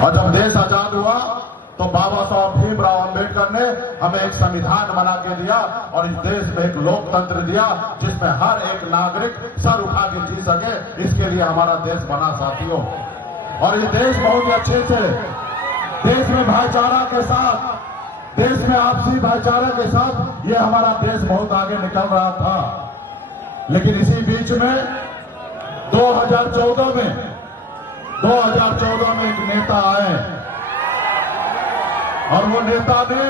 और जब देश आजाद हुआ तो बाबा साहब भीमराव अंबेडकर ने हमें एक संविधान बना के दिया और इस देश में एक लोकतंत्र दिया जिसमें हर एक नागरिक सर उठा के जी सके। इसके लिए हमारा देश बना साथियों। और ये देश बहुत ही अच्छे से, देश में भाईचारा के साथ, देश में आपसी भाईचारा के साथ ये हमारा देश बहुत आगे निकल रहा था। लेकिन इसी बीच में 2014 में एक नेता आए और वो नेता ने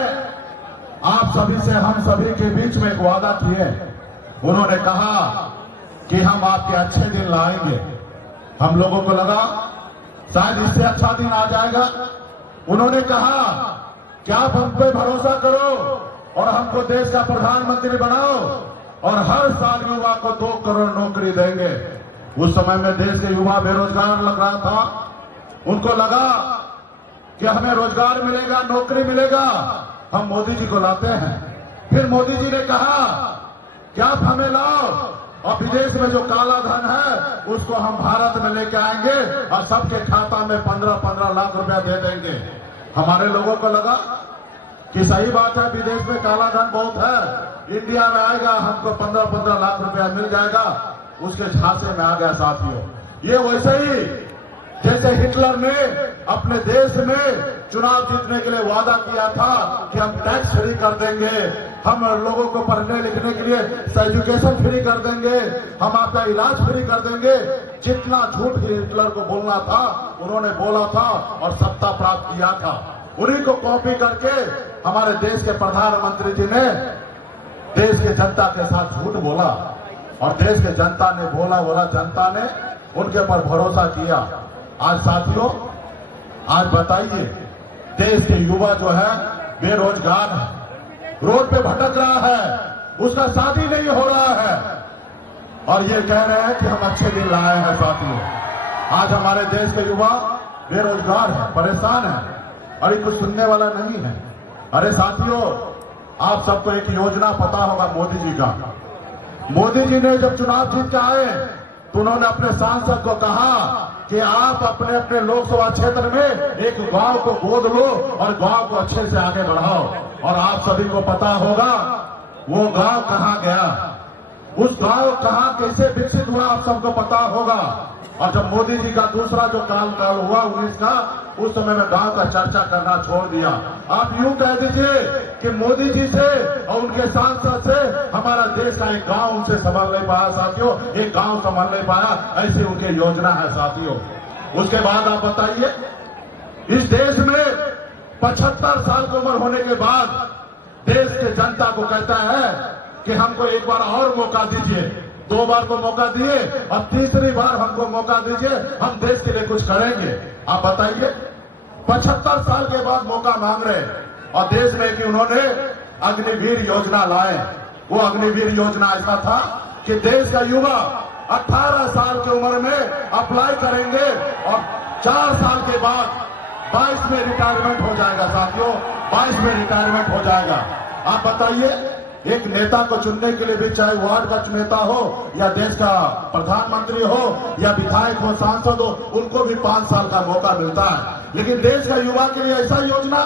आप सभी से, हम सभी के बीच में एक वादा किए। उन्होंने कहा कि हम आपके अच्छे दिन लाएंगे। हम लोगों को लगा शायद इससे अच्छा दिन आ जाएगा। उन्होंने कहा कि आप हम पे भरोसा करो और हमको देश का प्रधानमंत्री बनाओ और हर साल युवा को 2 करोड़ नौकरी देंगे। उस समय में देश के युवा बेरोजगार लग रहा था। उनको लगा कि हमें रोजगार मिलेगा, नौकरी मिलेगा, हम मोदी जी को लाते हैं। फिर मोदी जी ने कहा कि आप हमें लाओ और विदेश में जो काला धन है उसको हम भारत में लेके आएंगे और सबके खाता में 15-15 लाख रुपया दे देंगे। हमारे लोगों को लगा कि सही बात है, विदेश में काला धन बहुत है, इंडिया में आएगा हमको 15-15 लाख रुपया मिल जाएगा। उसके झांसे में आ गया साथियों। ये वैसे ही जैसे हिटलर ने अपने देश में चुनाव जीतने के लिए वादा किया था कि हम टैक्स फ्री कर देंगे, हम लोगों को पढ़ने लिखने के लिए एजुकेशन फ्री कर देंगे, हम आपका इलाज फ्री कर देंगे। जितना झूठ हिटलर को बोलना था उन्होंने बोला था और सत्ता प्राप्त किया था। उन्हीं को कॉपी करके हमारे देश के प्रधानमंत्री जी ने देश के जनता के साथ झूठ बोला और देश के जनता ने बोला जनता ने उनके ऊपर भरोसा किया। आज साथियों, आज बताइए, देश के युवा जो है बेरोजगार है, रोड पे भटक रहा है, उसका शादी नहीं हो रहा है और ये कह रहे हैं कि हम अच्छे दिन लाए हैं। साथियों, आज हमारे देश के युवा बेरोजगार है, परेशान है और ये कुछ सुनने वाला नहीं है। अरे साथियों, आप सबको एक योजना पता होगा मोदी जी का। मोदी जी ने जब चुनाव जीत के आए तो उन्होंने अपने सांसद को कहा कि आप अपने अपने लोकसभा क्षेत्र में एक गांव को गोद लो और गांव को अच्छे से आगे बढ़ाओ। और आप सभी को पता होगा वो गांव कहां गया, उस गांव कहां कैसे विकसित हुआ, आप सबको पता होगा। और जब मोदी जी का दूसरा जो काल हुआ 19 का, उस समय में गांव का चर्चा करना छोड़ दिया। आप यूं कह दीजिए कि मोदी जी से और उनके सांसद से हमारा देश का एक गांव उनसे संभल नहीं पाया साथियों, एक गांव संभल नहीं पाया, ऐसी उनकी योजना है साथियों। उसके बाद आप बताइए, इस देश में 75 साल की उम्र होने के बाद देश के जनता को कहता है कि हमको एक बार और मौका दीजिए। 2 बार को मौका दिए और तीसरी बार हमको मौका दीजिए, हम देश के लिए कुछ करेंगे। आप बताइए, 75 साल के बाद मौका मांग रहे और देश में कि उन्होंने अग्निवीर योजना लाए। वो अग्निवीर योजना ऐसा था कि देश का युवा 18 साल की उम्र में अप्लाई करेंगे और 4 साल के बाद 22 में रिटायरमेंट हो जाएगा साथियों, 22 में रिटायरमेंट हो जाएगा। आप बताइए, एक नेता को चुनने के लिए भी, चाहे वार्ड का नेता हो या देश का प्रधानमंत्री हो या विधायक हो, सांसद हो, उनको भी 5 साल का मौका मिलता है। लेकिन देश का युवा के लिए ऐसा योजना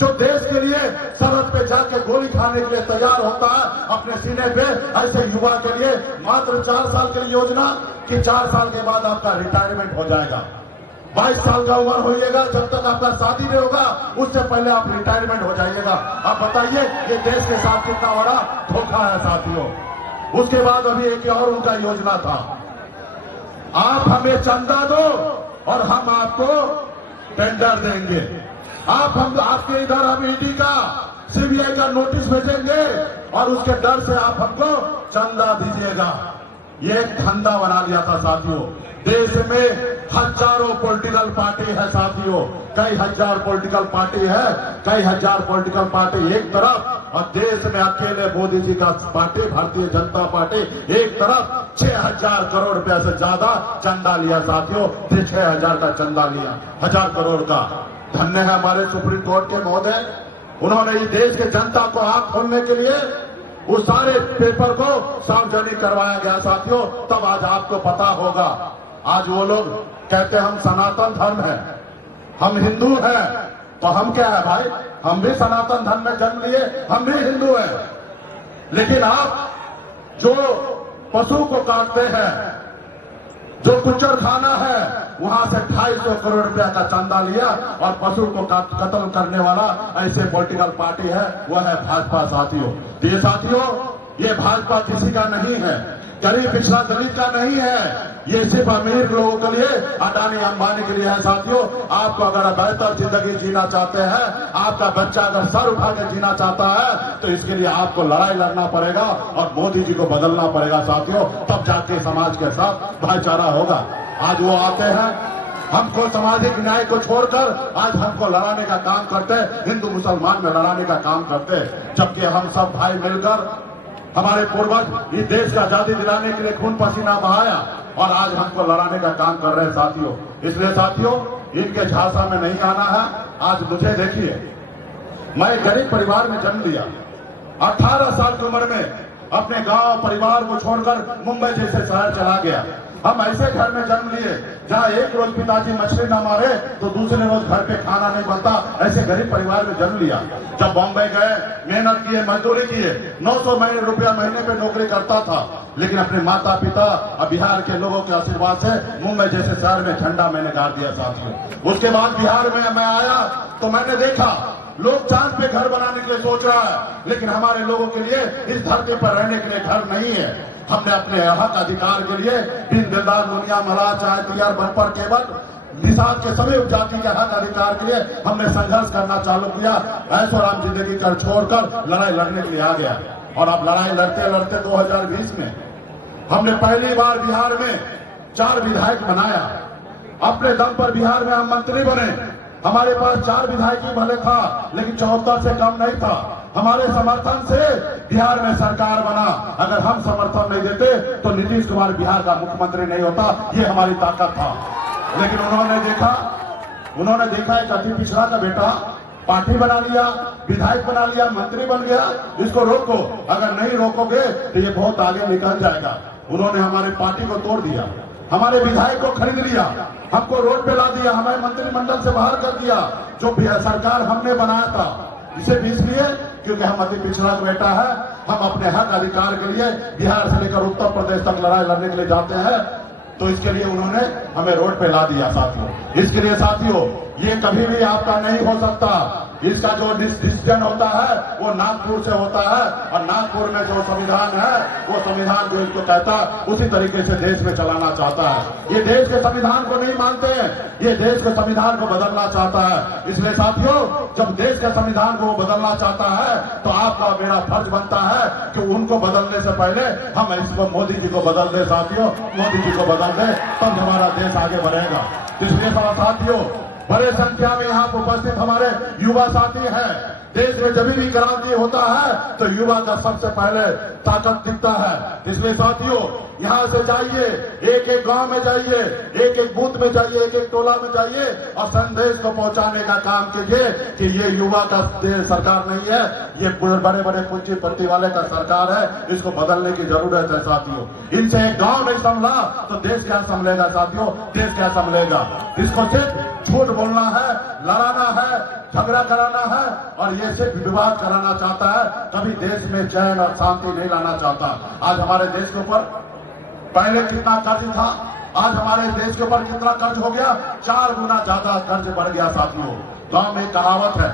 जो देश के लिए सरहद पे जाके गोली खाने के लिए तैयार होता है अपने सीने पे, ऐसे युवा के लिए मात्र 4 साल की योजना कि 4 साल के बाद आपका रिटायरमेंट हो जाएगा। 22 साल का उम्र होइएगा, जब तक आपका शादी नहीं होगा उससे पहले आप रिटायरमेंट हो जाइएगा। आप बताइए, ये देश के साथ कितना बड़ा धोखा है साथियों। उसके बाद अभी एक और उनका योजना था, आप हमें चंदा दो और हम आपको टेंडर देंगे। हम आपके इधर हम ईडी का, सीबीआई का नोटिस भेजेंगे और उसके डर से आप हमको चंदा दीजिएगा। ये एक धंधा बना लिया था साथियों। देश में हजारों पॉलिटिकल पार्टी है साथियों, कई हजार पॉलिटिकल पार्टी है, कई हजार पॉलिटिकल पार्टी एक तरफ और देश में अकेले मोदी जी का पार्टी भारतीय जनता पार्टी एक तरफ 6000 करोड़ रुपया से ज्यादा चंदा लिया साथियों। 6000 का चंदा लिया, 1000 करोड़ का। धन्य है हमारे सुप्रीम कोर्ट के महोदय, उन्होंने इस देश के जनता को आंख खोलने के लिए उस सारे पेपर को सार्वजनिक करवाया गया साथियों। तब आज आपको पता होगा, आज वो लोग कहते हम सनातन धर्म है, हम हिंदू हैं तो हम क्या है भाई, हम भी सनातन धर्म में जन्म लिए, हम भी हिंदू हैं। लेकिन आप जो पशु को काटते हैं, जो कुचर खाना है, वहां से 250 करोड़ रुपया का चंदा लिया और पशु को कत्ल करने वाला ऐसे पॉलिटिकल पार्टी है, वह है भाजपा। साथियों, ये साथियों, ये भाजपा किसी का नहीं है, गरीब पिछड़ा दलित का नहीं है, ये सिर्फ अमीर लोगों के लिए, अडानी अंबानी के लिए है। साथियों, आपको अगर बेहतर जिंदगी जीना चाहते हैं, आपका बच्चा अगर सर उठा के जीना चाहता है, तो इसके लिए आपको लड़ाई लड़ना पड़ेगा और मोदी जी को बदलना पड़ेगा। साथियों, तब जाके समाज के साथ भाईचारा होगा। आज वो आते हैं, हमको सामाजिक न्याय को छोड़कर आज हमको लड़ाने का काम करते, हिंदू मुसलमान में लड़ाने का काम करते, जबकि हम सब भाई मिलकर हमारे पूर्वज इस देश का आजादी दिलाने के लिए खून पसीना बहाया और आज हमको लड़ाने का काम कर रहे हैं। साथियों, इसलिए साथियों, इनके झांसा में नहीं आना है। आज मुझे देखिए, मैं गरीब परिवार में जन्म लिया, 18 साल की उम्र में अपने गांव परिवार को छोड़कर मुंबई जैसे शहर चला गया। हम ऐसे घर में जन्म लिए जहां एक रोज पिताजी मछली ना मारे तो दूसरे रोज घर पे खाना नहीं बनता, ऐसे गरीब परिवार में जन्म लिया। जब बॉम्बे गए, मेहनत किए, मजदूरी किए, 900 रुपया महीने पे नौकरी करता था, लेकिन अपने माता पिता और बिहार के लोगों के आशीर्वाद से मुंबई जैसे शहर में झंडा मैंने गाड़ दिया। साथियों, उसके बाद बिहार में मैं आया तो मैंने देखा लोग चांद पे घर बनाने के लिए सोच रहा है, लेकिन हमारे लोगों के लिए इस धरती पर रहने के लिए घर नहीं है। हमने अपने हक अधिकार के लिए बिन दिलदार दुनिया मला चाहे तियार बनपर केवल निषाद के सभी उपजाति के हक अधिकार के लिए हमने संघर्ष करना चालू किया। ऐशो आराम जिंदगी कर छोड़कर लड़ाई लड़ने के लिए आ गया और अब लड़ाई लड़ते लड़ते 2020 में हमने पहली बार बिहार में 4 विधायक बनाया। अपने दम पर बिहार में हम मंत्री बने। हमारे पास 4 विधायक ही भले था, लेकिन 74 से कम नहीं था। हमारे समर्थन से बिहार में सरकार बना। अगर हम समर्थन नहीं देते तो नीतीश कुमार बिहार का मुख्यमंत्री नहीं होता। ये हमारी ताकत था। लेकिन उन्होंने देखा एक अति पिछड़ा का बेटा पार्टी बना लिया, विधायक बना लिया, मंत्री बन गया, इसको रोको, अगर नहीं रोकोगे तो ये बहुत आगे निकल जाएगा। उन्होंने हमारे पार्टी को तोड़ दिया, हमारे विधायक को खरीद लिया, हमको रोड पे ला दिया, हमें मंत्रिमंडल से बाहर कर दिया। जो सरकार हमने बनाया था, इसे भी इसलिए क्योंकि हम अति पिछड़ा का बेटा है। हम अपने हक अधिकार के लिए बिहार से लेकर उत्तर प्रदेश तक लड़ाई लड़ने के लिए जाते हैं, तो इसके लिए उन्होंने हमें रोड पे ला दिया। साथियों, इसके लिए साथियों, ये कभी भी आपका नहीं हो सकता। इसका जो डिसीजन होता है वो नागपुर से होता है और नागपुर में जो संविधान है वो संविधान जो इसको कहता है उसी तरीके से देश में चलाना चाहता है। ये देश के संविधान को नहीं मानते हैं, ये देश के संविधान को बदलना चाहता है। इसलिए साथियों, जब देश के संविधान को बदलना चाहता है तो आपका मेरा फर्ज बनता है कि उनको बदलने से पहले हम इसको मोदी जी को बदल दे। साथियों, मोदी जी को बदल दे, तब हमारा देश आगे बढ़ेगा। इसलिए साथियों, बड़े संख्या में यहाँ उपस्थित हमारे युवा साथी हैं। देश में जब भी क्रांति होता है तो युवा का सबसे पहले ताकत दिखता है। इसलिए साथियों, यहाँ से जाइए, एक एक गांव में जाइए, एक एक बूथ में जाइए, एक एक टोला में जाइए और संदेश को पहुंचाने का काम कीजिए कि ये युवा का सरकार नहीं है, ये बड़े बड़े पूंजीपति वाले का सरकार है, इसको बदलने की जरूरत है। साथियों, इनसे एक गांव नहीं संभला तो देश क्या संभलेगा। साथियों, देश क्या संभलेगा। इसको सिर्फ झूठ बोलना है, लड़ाना है, झगड़ा कराना है और ये सिर्फ विवाद कराना चाहता है, कभी देश में चैन और शांति नहीं लाना चाहता। आज हमारे देश के ऊपर पहले कितना कर्ज था, आज हमारे देश के ऊपर कितना कर्ज हो गया, 4 गुना ज्यादा कर्ज बढ़ गया। साथियों, गांव में कहावत है,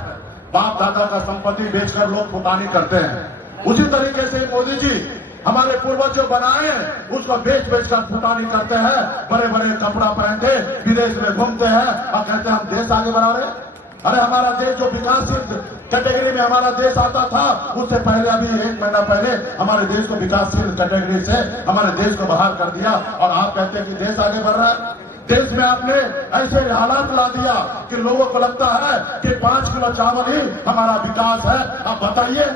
बाप दादा का संपत्ति बेचकर लोग फुटानी करते हैं। उसी तरीके से मोदी जी हमारे पूर्वज जो बनाए उसको बेच बेच कर फुटानी करते हैं, बड़े बड़े कपड़ा पहन के विदेश में घूमते हैं और कहते हैं हम देश आगे बढ़ा रहे। अरे हमारा देश जो विकासशील कैटेगरी में हमारा देश आता था, उससे पहले अभी 1 महीना पहले हमारे देश को विकासशील कैटेगरी से हमारे देश को बाहर कर दिया और आप कहते हैं कि देश आगे बढ़ रहा है। देश में आपने ऐसे हालात ला दिया कि लोगों को लगता है कि 5 किलो चावल ही हमारा विकास है। आप बताइए,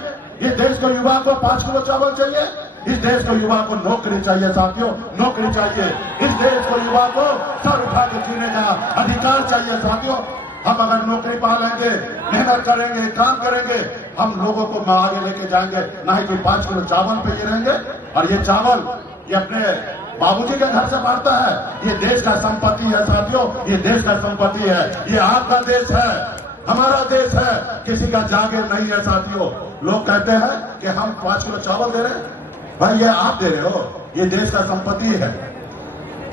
ये देश को युवा को 5 किलो चावल चाहिए? इस देश को युवा को नौकरी चाहिए। साथियों, नौकरी चाहिए। इस देश को युवा को सर उठा के जीने का अधिकार चाहिए। साथियों, हम अगर नौकरी पा लेंगे, मेहनत करेंगे, काम करेंगे, हम लोगों को आगे लेके जाएंगे, ना ही कि 5 किलो चावल पे गिरेंगे। और ये चावल ये अपने बाबूजी के घर से बढ़ता है। ये देश का संपत्ति है साथियों, ये देश का संपत्ति है, ये आपका देश है, हमारा देश है, किसी का जागीर नहीं है साथियों। लोग कहते हैं कि हम 5 किलो चावल दे रहे हैं, भाई ये आप दे रहे हो, ये देश का संपत्ति है।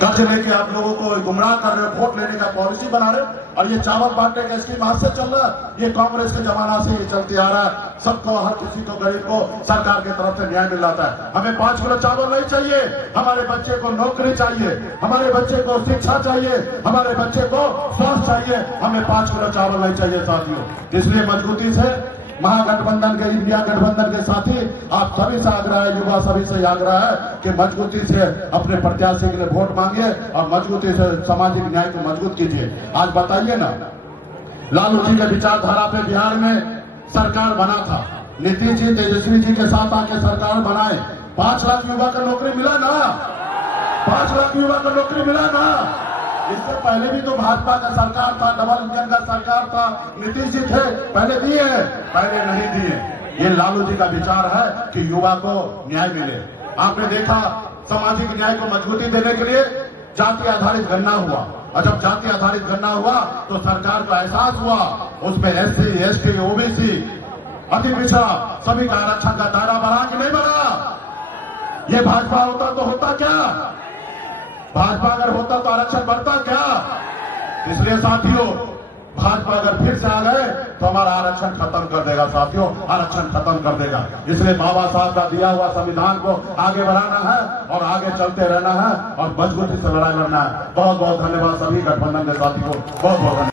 कर्ज लेके आप लोगों को गुमराह कर रहे हो, वोट लेने का पॉलिसी बना रहे हो, और ये चावल बांटने का स्कीम आज से चल रहा है, ये कांग्रेस के जमाना से ये चलती आ रहा है। सबको, हर किसी को, गरीब को सरकार की तरफ से न्याय मिल जाता है। हमें 5 किलो चावल नहीं चाहिए, हमारे बच्चे को नौकरी चाहिए, हमारे बच्चे को शिक्षा चाहिए, हमारे बच्चे को स्वास्थ्य चाहिए, हमें 5 किलो चावल नहीं चाहिए साथियों। इसलिए मजबूती से महागठबंधन के, इंडिया गठबंधन के साथी आप सभी से आग्रह है, युवा सभी से आग्रह है कि मजबूती से अपने प्रत्याशी के लिए वोट मांगिए और मजबूती से सामाजिक न्याय को मजबूत कीजिए। आज बताइए ना, लालू जी के विचारधारा पे बिहार में सरकार बना था, नीतीश जी, तेजस्वी जी के साथ आके सरकार बनाए, 5 लाख युवा को नौकरी मिला ना, 5 लाख युवा को नौकरी मिला ना। इससे पहले भी तो भाजपा का सरकार था, डबल इंजन का सरकार था, नीतीश जी थे, पहले दिए, पहले नहीं दिए। ये लालू जी का विचार है कि युवा को न्याय मिले। आपने देखा सामाजिक न्याय को मजबूती देने के लिए जाति आधारित गणना हुआ, और जब जाति आधारित गणना हुआ तो सरकार को एहसास हुआ उसमें SC, ST, OBC, अति पिछड़ा सभी का आरक्षण का दायरा बढ़ा कि नहीं बढ़ा। ये भाजपा होता तो होता क्या, भाजपा अगर होता तो आरक्षण बढ़ता क्या। इसलिए साथियों, भाजपा अगर फिर से आ गए तो हमारा आरक्षण खत्म कर देगा साथियों, आरक्षण खत्म कर देगा। इसलिए बाबा साहब का दिया हुआ संविधान को आगे बढ़ाना है और आगे चलते रहना है और मजबूती से लड़ाई लड़ना है। बहुत बहुत धन्यवाद सभी गठबंधन के साथी को, बहुत बहुत धन्यवाद।